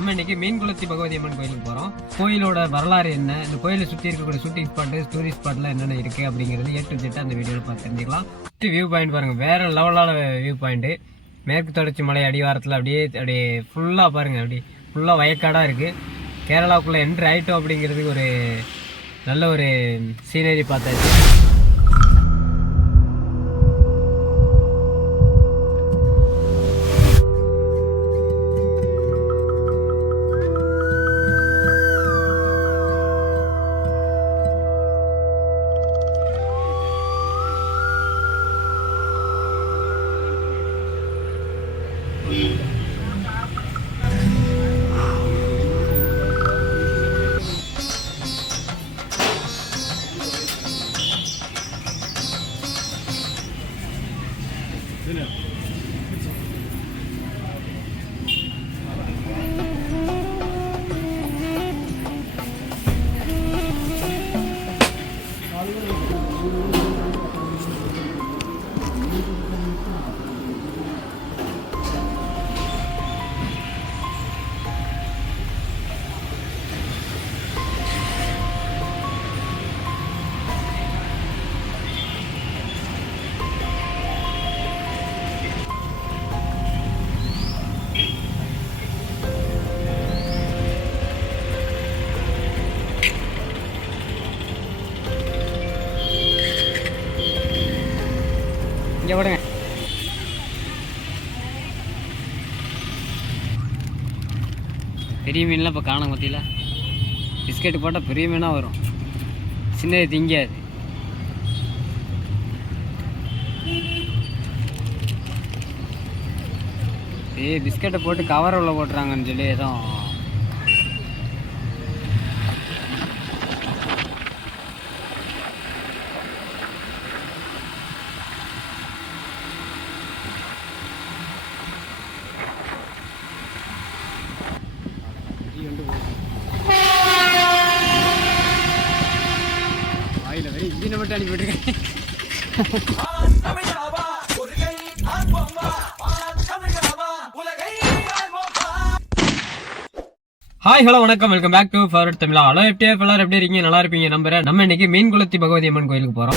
நம்ம இன்னைக்கு மீன்குளத்தி பகவதி அம்மன் கோயிலுக்கு போகிறோம் கோயிலோட வரலாறு என்ன? இந்த கோயிலை சுற்றி இருக்கக்கூடிய ஷூட்டிங் ஸ்பாட் டூரிஸ்ட் ஸ்பாட்லாம் என்னென்ன இருக்குது அப்படிங்கிறது ஏ டு ஜெட் அந்த வீடியோவில் பார்த்து தெரிஞ்சுக்கலாம். ஃபஸ்ட்டு வியூ பாயிண்ட் பாருங்கள் வேறு லெவலான வியூ பாயிண்ட்டு மேற்கு தொடர்ச்சி மலை அடிவாரத்தில் அப்படியே அப்படியே ஃபுல்லாக பாருங்கள் அப்படியே ஃபுல்லாக வயக்காடாக இருக்குது கேரளாவுக்குள்ளே என்ட்ரி ஆகிட்டோம் அப்படிங்கிறதுக்கு ஒரு நல்ல ஒரு சீனரி பார்த்தாச்சு. இங்கே பெரிய மீன்லாம் இப்போ காணும் மத்தியில் பிஸ்கெட்டு போட்டால் பெரிய மீனாக வரும். சின்னது திங்காது. ஏ பிஸ்கெட்டை போட்டு கவர் உள்ள போட்டுறாங்கன்னு சொல்லி எதுவும் வாயில வெறும் இன்ஜினை ஹாய் ஹலோ வணக்கம். வெல்கம் பேக் டு ஃபவரட் தமிழா ஹலோ எப்படியா எல்லாரும் எப்படி இருக்கீங்க? நல்லா இருப்பீங்க நம்புறேன். நம்ம இன்னைக்கு மீன்குளத்தி பகவதி அம்மன் கோயிலுக்கு போறோம்.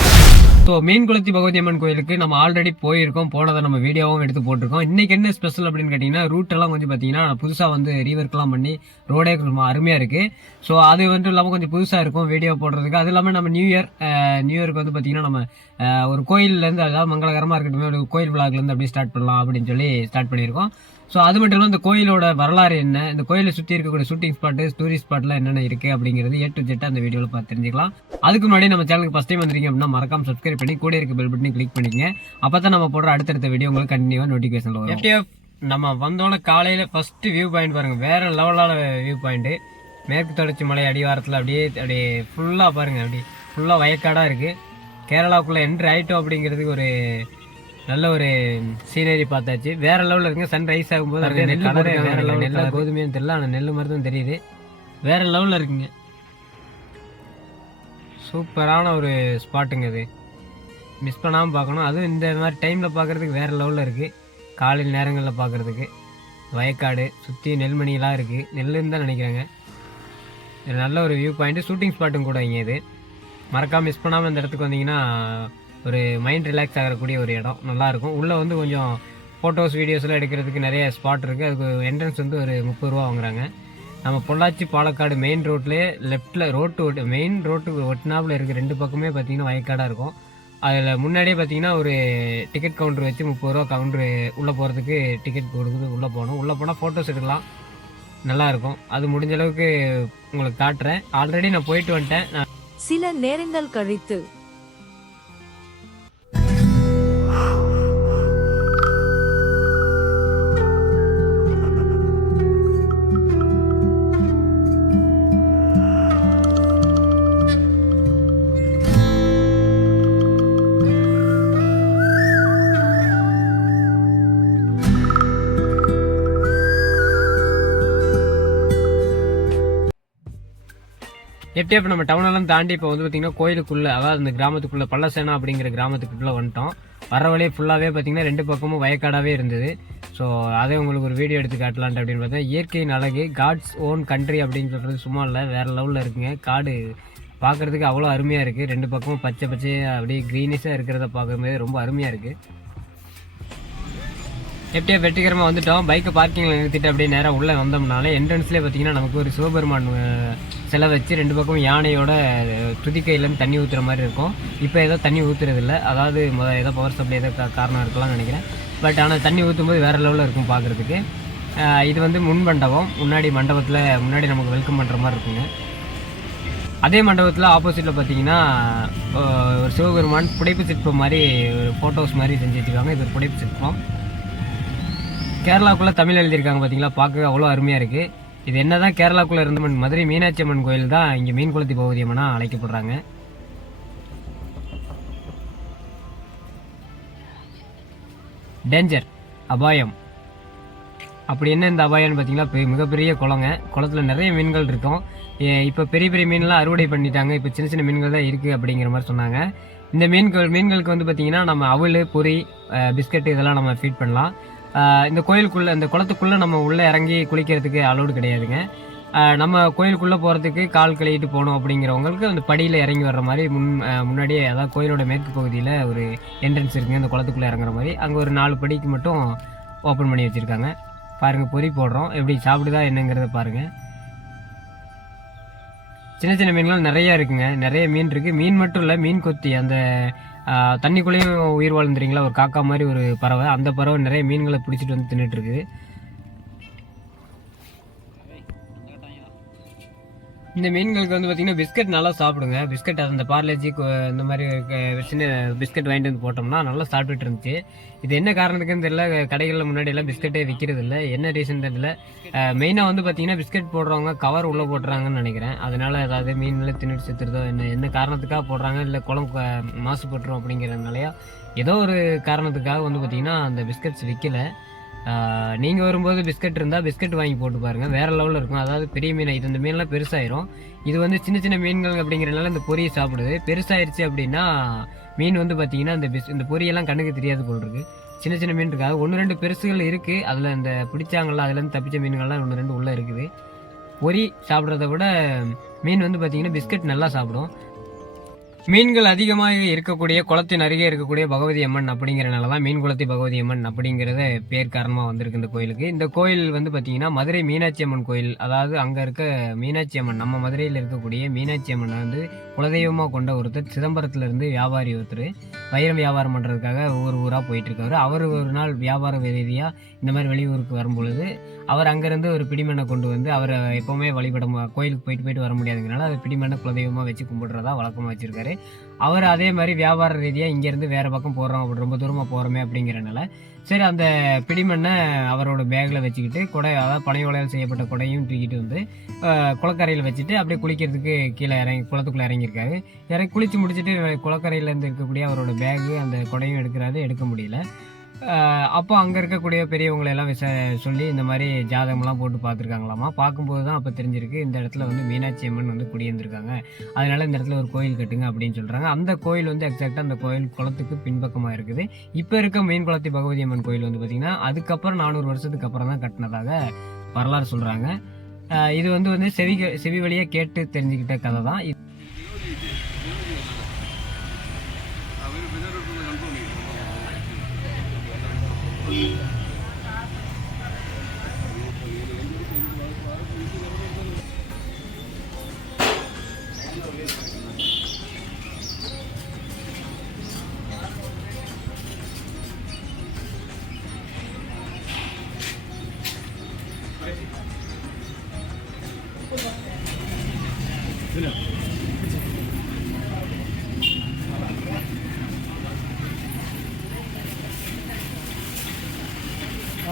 ஸோ மீன்குளத்தி பகவதி அம்மன் கோயிலுக்கு நம்ம ஆல்ரெடி போயிருக்கோம். போனதை நம்ம வீடியோவும் எடுத்து போட்டிருக்கோம். இன்னைக்கு என்ன ஸ்பெஷல் அப்படின்னு கேட்டிங்கன்னா ரூட்டெல்லாம் கொஞ்சம் பார்த்தீங்கன்னா புதுசாக வந்து ரீவர்க்லாம் பண்ணி ரோடே ரொம்ப அருமையாக இருக்குது ஸோ அது வந்து இல்லாமல் கொஞ்சம் புதுசாக இருக்கும் வீடியோ போடுறதுக்கு. அது இல்லாமல் நம்ம நியூ இயர் நியூ இயருக்கு வந்து பார்த்தீங்கன்னா நம்ம ஒரு கோயில்லேருந்து அதாவது மங்களகரமாக இருக்கட்டும் ஒரு கோயில் விழாக்லேருந்து அப்படியே ஸ்டார்ட் பண்ணலாம் அப்படின்னு சொல்லி ஸ்டார்ட் பண்ணியிருக்கோம். ஸோ அது மட்டும் இல்லாமல் இந்த கோயிலோட வரலாறு என்ன? இந்த கோயிலை சுற்றி இருக்கக்கூடிய ஷூட்டிங் ஸ்பாட்டு டூரிஸ்ட் ஸ்பாட்லாம் என்னென்ன இருக்குது அப்படிங்கிறது ஏ டு ஜெட்டாக அந்த வீடியோவில் பார்த்து தெரிஞ்சுக்கலாம். அதுக்கு முன்னாடி நம்ம சேனலுக்கு ஃபஸ்ட் டைம் வந்திருக்கீங்க அப்படின்னா மறக்காம சப்ஸ்கிரைப் பண்ணி கூட இருக்க பெல் பட்டனை கிளிக் பண்ணிக்கங்க. அப்போ தான் நம்ம போடுற அடுத்தடுத்த வீடியோ உங்களுக்கு கண்டினியூவாக நோட்டிஃபிகேஷன் வரும். எஃப்டிஎஃப் நம்ம வந்தோன்னே காலையில் ஃபஸ்ட்டு வியூ பாயிண்ட் பாருங்கள் வேறு லெவலான வியூ பாயிண்ட்டு மேற்கு தொடர்ச்சி மலை அடிவாரத்தில் அப்படியே அப்படியே ஃபுல்லாக பாருங்கள் அப்படியே ஃபுல்லாக வயக்காடாக இருக்குது கேரளாவுக்குள்ளே என்ட்ரி ஆயிட்டோம் அப்படிங்கிறதுக்கு ஒரு நல்ல ஒரு சீனரி பார்த்தாச்சு. வேற லெவலில் இருக்குங்க. சன் ரைஸ் ஆகும்போது அப்படியே நெல் கலரே வேற லெவலில் நெல்ல கோதுமையும் தெரியல. ஆனால் நெல் மாதிரி தான் தெரியுது. வேற லெவலில் இருக்குங்க. சூப்பரான ஒரு ஸ்பாட்டுங்க இது மிஸ் பண்ணாமல் பார்க்கணும். அதுவும் இந்த மாதிரி டைமில் பார்க்குறதுக்கு வேறு லெவலில் இருக்குது காலையில் நேரங்களில் பார்க்குறதுக்கு. வயக்காடு சுற்றி நெல்மணிலாம் இருக்குது நெல்லுன்னு தான் நினைக்கிறாங்க. நல்ல ஒரு வியூ பாயிண்ட்டு ஷூட்டிங் ஸ்பாட்டும் கூட இங்கே இது. மறக்காமல் மிஸ் பண்ணாமல் இந்த இடத்துக்கு வந்தீங்கன்னா ஒரு மைண்ட் ரிலாக்ஸ் ஆகக்கூடிய ஒரு இடம். நல்லாயிருக்கும். உள்ளே வந்து கொஞ்சம் ஃபோட்டோஸ் வீடியோஸ்லாம் எடுக்கிறதுக்கு நிறைய ஸ்பாட் இருக்குது அதுக்கு என்ட்ரன்ஸ் வந்து ஒரு முப்பது ரூபா வாங்குறாங்க. நம்ம பொள்ளாச்சி பாலக்காடு மெயின் ரோட்லேயே லெஃப்ட்டில் ரோட்டு ஒட்டு மெயின் ரோட்டுக்கு ஒட்டினாப்பில் இருக்க ரெண்டு பக்கமே பார்த்தீங்கன்னா வயக்காடாக இருக்கும். அதில் முன்னாடியே பார்த்தீங்கன்னா ஒரு டிக்கெட் கவுண்டர் வச்சு முப்பது ரூபா கவுண்டர் உள்ளே போகிறதுக்கு டிக்கெட் கொடுக்குது. உள்ளே போகணும் உள்ளே போனால் ஃபோட்டோஸ் எடுக்கலாம். நல்லாயிருக்கும். அது முடிஞ்ச அளவுக்கு உங்களுக்கு காட்டுறேன். ஆல்ரெடி நான் போயிட்டு வந்துட்டேன். நான் சில நேரங்கள் கழித்து எப்படி இப்போ நம்ம டவுனெல்லாம் தாண்டி இப்போ வந்து பார்த்தீங்கன்னா கோயிலுக்குள்ளே அதாவது அந்த கிராமத்துக்குள்ளே பள்ளசேனா அப்படிங்கிற கிராமத்துக்குள்ளே வந்துட்டோம். வர வழியே ஃபுல்லாகவே பார்த்தீங்கன்னா ரெண்டு பக்கமும் வயக்காடாகவே இருந்தது. ஸோ அதை உங்களுக்கு ஒரு வீடியோ எடுத்து காட்டலான்ட்டு அப்படின்னு பார்த்தா இயற்கையின் அழகு காட்ஸ் ஓன் கண்ட்ரி அப்படின்னு சொல்கிறது சும்மா இல்லை வேறு லெவலில் இருக்குங்க. காடு பார்க்குறதுக்கு அவ்வளோ அருமையாக இருக்குது ரெண்டு பக்கமும் பச்சை பச்சையாக அப்படியே க்ரீனிஷாக இருக்கிறத பார்க்கும்போது ரொம்ப அருமையாக இருக்குது எப்படியோ வெற்றிகரமாக வந்துட்டோம். பைக்கை பார்க்கிங்கில் நிறுத்திட்டு அப்படியே நேராக உள்ளே வந்தோம்னாலே என்ட்ரன்ஸ்லேயே பார்த்தீங்கன்னா நமக்கு ஒரு சிவபெருமான் சிலை வச்சு ரெண்டு பக்கம் யானையோட துதிக்கையிலேருந்து தண்ணி ஊற்றுற மாதிரி இருக்கும். இப்போ ஏதோ தண்ணி ஊற்றுறது இல்லை அதாவது முத ஏதோ பவர் சப்ளை ஏதோ காரணம் இருக்கலாம்னு நினைக்கிறேன். பட் ஆனால் தண்ணி ஊற்றும் போது வேறு லெவலில் இருக்கும் பார்க்குறதுக்கு. இது வந்து முன் மண்டபம். முன்னாடி மண்டபத்தில் முன்னாடி நமக்கு வெல்கம் பண்ணுற மாதிரி இருக்குங்க. அதே மண்டபத்தில் ஆப்போசிட்டில் பார்த்தீங்கன்னா ஒரு சிவபெருமான் புடைப்பு சிற்பம் மாதிரி ஒரு ஃபோட்டோஸ் மாதிரி செஞ்சு வச்சுருக்காங்க. இது ஒரு புடைப்பு சிற்பம். கேரளாக்குள்ளே தமிழ் எழுதியிருக்காங்க பார்த்தீங்களா பார்க்க அவ்வளோ அருமையாக இருக்குது இது என்னதான் கேரளாக்குள்ளே இருந்த மண் மதுரை மீனாட்சி அம்மன் கோயில் தான் இங்கே மீன்குளத்தி பகுதி அம்மனாக அழைக்கப்படுறாங்க. டேஞ்சர் அபாயம். அப்படி என்ன இந்த அபாயம்னு பார்த்தீங்கன்னா பெ- மிகப்பெரிய குளங்க. குளத்துல நிறைய மீன்கள் இருக்கும். இப்போ பெரிய பெரிய மீன்லாம் அறுவடை பண்ணிட்டாங்க. இப்போ சின்ன சின்ன மீன்கள் தான் இருக்குது அப்படிங்கிற மாதிரி சொன்னாங்க. இந்த மீன்கள் மீன்களுக்கு வந்து பார்த்தீங்கன்னா நம்ம அவல் பொறி பிஸ்கட் இதெல்லாம் நம்ம ஃபீட் பண்ணலாம். இந்த கோயிலுக்குள்ளே இந்த குளத்துக்குள்ளே நம்ம உள்ளே இறங்கி குளிக்கிறதுக்கு அலோடு கிடையாதுங்க. நம்ம கோயிலுக்குள்ளே போகிறதுக்கு கால் கழுவிட்டு போகணும் அப்படிங்கிறவங்களுக்கு அந்த படியில் இறங்கி வர்ற மாதிரி முன் முன்னாடியே அதாவது கோயிலோட மேற்கு பகுதியில் ஒரு என்ட்ரன்ஸ் இருக்குங்க. அந்த குளத்துக்குள்ளே இறங்குற மாதிரி அங்கே ஒரு நாலு படிக்கு மட்டும் ஓப்பன் பண்ணி வச்சுருக்காங்க. பாருங்கள் பொறி போடுறோம். எப்படி சாப்பிடுதா என்னங்கிறத பாருங்க. சின்ன சின்ன மீன்கள் நிறையா இருக்குங்க. நிறைய மீன் இருக்குது மீன் மட்டும் இல்லை மீன் கொத்தி அந்த தண்ணிக்குள்ளேயும் உயிர் வாழ்ந்துறீங்களா? ஒரு காக்கா மாதிரி ஒரு பறவை. அந்த பறவை நிறைய மீன்களை பிடிச்சிட்டு வந்து தின்னுட்டு இருக்குது. இந்த மீன்களுக்கு வந்து பார்த்தீங்கன்னா பிஸ்கட் நல்லா சாப்பிடுங்க. பிஸ்கட் அந்த பார்லேஜி இந்த மாதிரி சின்ன பிஸ்கட் வாங்கிட்டு வந்து போட்டோம்னா நல்லா சாப்பிட்டுட்டு இருந்துச்சு. இது என்ன காரணத்துக்குன்னு தெரியல. கடைகளில் முன்னாடி எல்லாம் பிஸ்கட்டே விற்கிறது இல்லை. என்ன ரீசன் தெரியல. மெயினாக வந்து பார்த்தீங்கன்னா பிஸ்கட் போடுறவங்க கவர் உள்ளே போட்டுறாங்கன்னு நினைக்கிறேன். அதனால ஏதாவது மீன்ல தின்னுட்டு செத்துறதோ என்ன என்ன காரணத்துக்காக போடுறாங்க? இல்லை குளம் மாசுபட்டுரும் அப்படிங்கிறதுனாலயா? ஏதோ ஒரு காரணத்துக்காக வந்து பார்த்தீங்கன்னா அந்த பிஸ்கட்ஸ் விற்கல நீங்கள் வரும்போது பிஸ்கட் இருந்தால் பிஸ்கட் வாங்கி போட்டு பாருங்க. வேறு லெவலில் இருக்கும். அதாவது பெரிய மீன் இது இந்த மீன்லாம் பெருசாயிரும். இது வந்து சின்ன சின்ன மீன்கள் அப்படிங்கிறனால இந்த பொரியை சாப்பிடுது. பெருசாயிருச்சு அப்படின்னா மீன் வந்து பார்த்தீங்கன்னா இந்த பிஸ் இந்த பொரியெல்லாம் கண்ணுக்கு தெரியாது போல் இருக்குது சின்ன சின்ன மீன் இருக்காது. ஒன்று ரெண்டு பெருசுகள் இருக்குது அதில் இந்த பிடிச்சாங்களா அதுலேருந்து தப்பிச்ச மீன்கள்லாம் ஒன்று ரெண்டு உள்ளே இருக்குது. பொரி சாப்பிட்றத விட மீன் வந்து பார்த்தீங்கன்னா பிஸ்கட் நல்லா சாப்பிடும். மீன்கள் அதிகமாக இருக்கக்கூடிய குளத்தின் அருகே இருக்கக்கூடிய பகவதி அம்மன் அப்படிங்கிறனால தான் மீன் குளத்தி பகவதி அம்மன் அப்படிங்கிறத பேர் காரணமாக வந்திருக்கு இந்த கோயிலுக்கு. இந்த கோயில் வந்து பார்த்தீங்கன்னா மதுரை மீனாட்சி அம்மன் கோயில். அதாவது அங்கே இருக்க மீனாட்சி அம்மன் நம்ம மதுரையில் இருக்கக்கூடிய மீனாட்சி அம்மனை வந்து குலதெய்வமாக கொண்ட ஒருத்தர் சிதம்பரத்துலேருந்து வியாபாரி ஒருத்தர் வைரம் வியாபாரம் பண்ணுறதுக்காக ஒவ்வொரு ஊராக போயிட்டுருக்காரு. அவர் ஒரு நாள் வியாபார ரீதியாக இந்த மாதிரி வெளியூருக்கு வரும்பொழுது அவர் அங்கேருந்து ஒரு பிடிமண்ணை கொண்டு வந்து அவரை எப்போவுமே வழிபட கோயிலுக்கு போயிட்டு போயிட்டு வர முடியாதுங்கிறனால அதை பிடிமண்ணை குலதெய்வமாக வச்சு கும்பிட்றதா வழக்கமாக வச்சுருக்காரு. அவர் அதே மாதிரி வியாபார ரீதியாக இங்கேருந்து வேறு பக்கம் போகிறோம் அப்படி ரொம்ப தூரமாக போகிறோமே அப்படிங்கிறனால சரி அந்த பிடிமண்ணை அவரோட பேக்கில் வச்சுக்கிட்டு கொடை அதாவது பனையோலையால் செய்யப்பட்ட கொடையும் தூக்கிட்டு வந்து குளக்கரையில் வச்சுட்டு அப்படியே குளிக்கிறதுக்கு கீழே இறங்கி குளத்துக்குள்ளே இறங்கியிருக்காரு. இறங்கி குளித்து முடிச்சுட்டு குளக்கரையிலேருந்து இருக்கக்கூடிய அவரோட பேகு அந்த கொடையும் எடுக்கிறாரு எடுக்க முடியல. அப்போ அங்கே இருக்கக்கூடிய பெரியவங்களை எல்லாம் விச சொல்லி இந்த மாதிரி ஜாதகம்லாம் போட்டு பார்த்துருக்காங்களாமா? பார்க்கும்போது தான் அப்போ தெரிஞ்சிருக்கு இந்த இடத்துல வந்து மீனாட்சி அம்மன் வந்து குடியிருந்திருக்காங்க. அதனால இந்த இடத்துல ஒரு கோயில் கட்டுங்க அப்படின்னு சொல்கிறாங்க அந்த கோயில் வந்து எக்ஸாக்டாக அந்த கோயில் குளத்துக்கு பின்பக்கமாக இருக்குது. இப்போ இருக்க மீன் குளத்தி பகவதி அம்மன் கோயில் வந்து பார்த்திங்கன்னா அதுக்கப்புறம் நானூறு வருஷத்துக்கு அப்புறம் தான் கட்டினதாக வரலாறு சொல்கிறாங்க இது வந்து வந்து செவி செவி வழியாக கேட்டு தெரிஞ்சுக்கிட்ட கதை தான் Amen.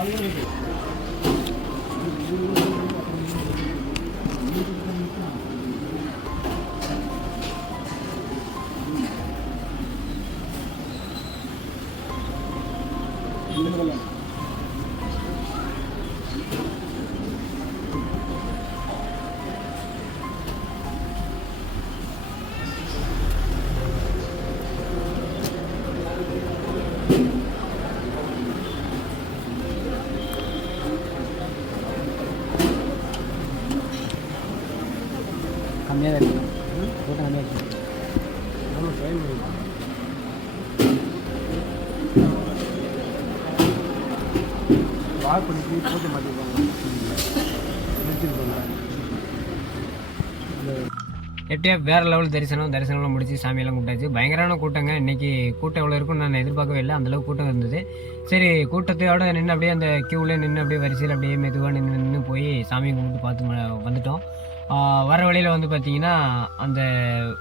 ആളുകൾ போட்டு மாட்டிருப்பாங்க எப்படியா வேற லெவல் தரிசனம் தரிசனம்லாம் முடிச்சு சாமியெல்லாம் கூட்டாச்சு பயங்கரமான கூட்டங்க. இன்னைக்கு கூட்டம் எவ்வளோ இருக்கும்னு நான் எதிர்பார்க்கவே இல்லை. அந்தளவுக்கு கூட்டம் இருந்தது. சரி கூட்டத்தையோட நின்று அப்படியே அந்த கியூவில் நின்று அப்படியே வரிசையில் அப்படியே மெதுவாக நின்று நின்று போய் சாமி கும்பிட்டு பார்த்து வந்துட்டோம். வர வழியில் வந்து பார்த்தீங்கன்னா அந்த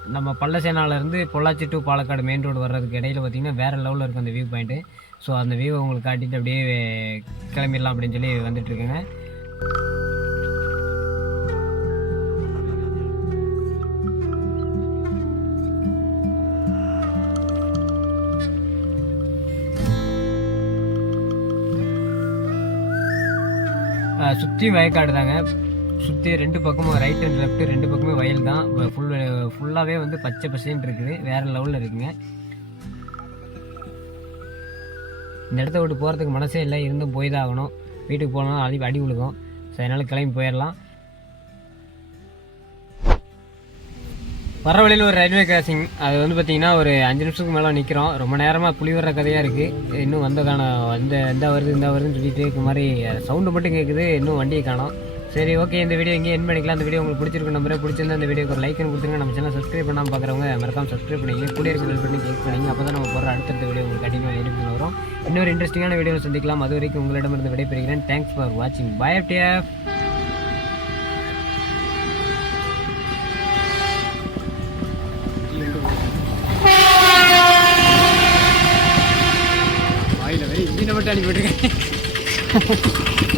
நம்ம பள்ளசேனாலேருந்து Pollachi to Palakkad main road வர்றதுக்கு இடையில பார்த்தீங்கன்னா வேற லெவலில் இருக்கும் அந்த வியூ பாயிண்ட்டு ஸோ அந்த வியூவை உங்களுக்கு காட்டிட்டு அப்படியே கிளம்பிடலாம் அப்படின்னு சொல்லி வந்துட்டுருக்கேங்க சுற்றி வயக்காடு தாங்க. சுற்றி ரெண்டு பக்கமும் ரைட் அண்ட் லெஃப்ட் ரெண்டு பக்கமே வயல் தான். ஃபுல் ஃபுல்லாகவே வந்து பச்சை பசேன்னு இருக்குது. வேறு லெவலில் இருக்குங்க. இந்த இடத்த விட்டு போகிறதுக்கு மனசே இல்லை. இருந்தும் போய் தான் ஆகணும் வீட்டுக்கு போனால் அடி அடி விழுகும் ஸோ அதனால் கிளம்பி போயிடலாம். வர வழியில் ஒரு ரயில்வே கிராசிங் அது வந்து பார்த்திங்கன்னா ஒரு அஞ்சு நிமிஷத்துக்கு மேலே நிற்கிறோம் ரொம்ப நேரமாக புளி வர்ற கதையாக இருக்குது இன்னும் வந்த எந்த இந்த வருது இந்த வருதுன்னு சொல்லிட்டு இருக்க மாதிரி சவுண்டு மட்டும் கேட்குது இன்னும் வண்டியை காணோம். சரி ஓகே இந்த வீடியோ இங்கே என் பண்ணிக்கலாம். இந்த வீடியோ உங்களுக்கு பிடிச்சிருக்கும் நம்பரே பிடிச்சிருந்தா இந்த வீடியோக்கு ஒரு லைக் கொடுத்துருங்க. நம்ம சேனல் சப்ஸ்கிரைப் பண்ணாமல் பார்க்குறவங்க மறக்காம சப்ஸ்கிரைப் பண்ணிங்க கூட இருக்க பெல் பண்ணி கிளிக் பண்ணிங்க. அப்போ தான் நம்ம போகிற அடுத்தடுத்த வீடியோ உங்களுக்கு கண்டினியூ நோட்டிஃபிகேஷன் வரும். இன்னொரு இன்ட்ரெஸ்டிங்கான வீடியோ சந்திக்கலாம். அது வரைக்கும் உங்களிடமிருந்து விடைபெறுகிறேன். தேங்க்ஸ் ஃபார் வாட்சிங் பை டிஎஃப் இன்ஜினை மட்டும் அனுப்பிவிட்டுருக்கேன்